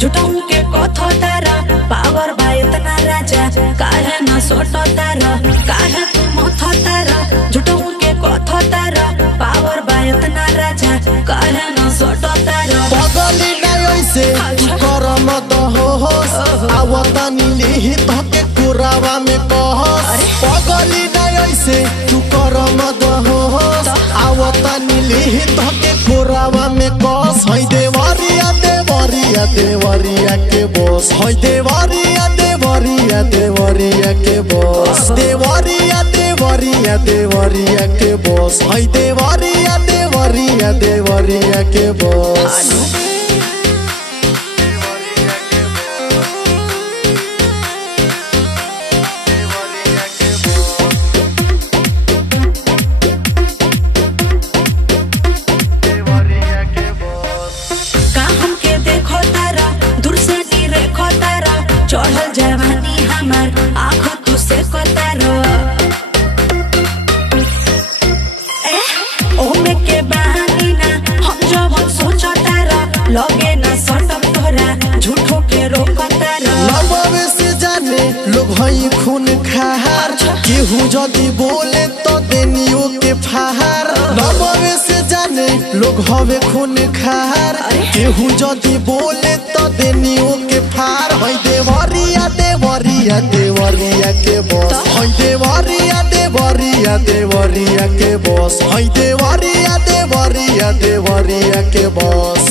झूठों के कथो तारा पावर बा इतना राजा काहे न सोटो तारा काहे तू मथो तारा झूठों के कथो तारा पावर बा इतना राजा काहे न सोटो तारा पगली नहीं से करम तो होस आवता नीली धके कुरावा में कहस पगली नहीं से तू करम तो होस आवता नीली धके कुरावा में कहस हई देवरिया देवरिया देवरिया के बॉस हई देवरिया देवरिया देवरिया के बॉस देवरिया देवरिया देवरिया के बॉस हई देवरिया देवरिया देवरिया के बॉस चढ़ल जवानी हमार आँखों तू से कतारो ओमे के बानी ना हम जब सोचो तारा लगे ना सटक तोरा झूठो के रोकतारो लबवे से जाने लोग हई खून खार केहू जदी बोले तो देनियो के फाहार लबवे से जाने लोग हवे खून खार केहू जदी बोले तो देनियो के फार हई देवरिया देवरिया देवरिया के बॉस हई देवरिया देवरिया देवरिया के बॉस हई देवरिया देवरिया देवरिया के बॉस।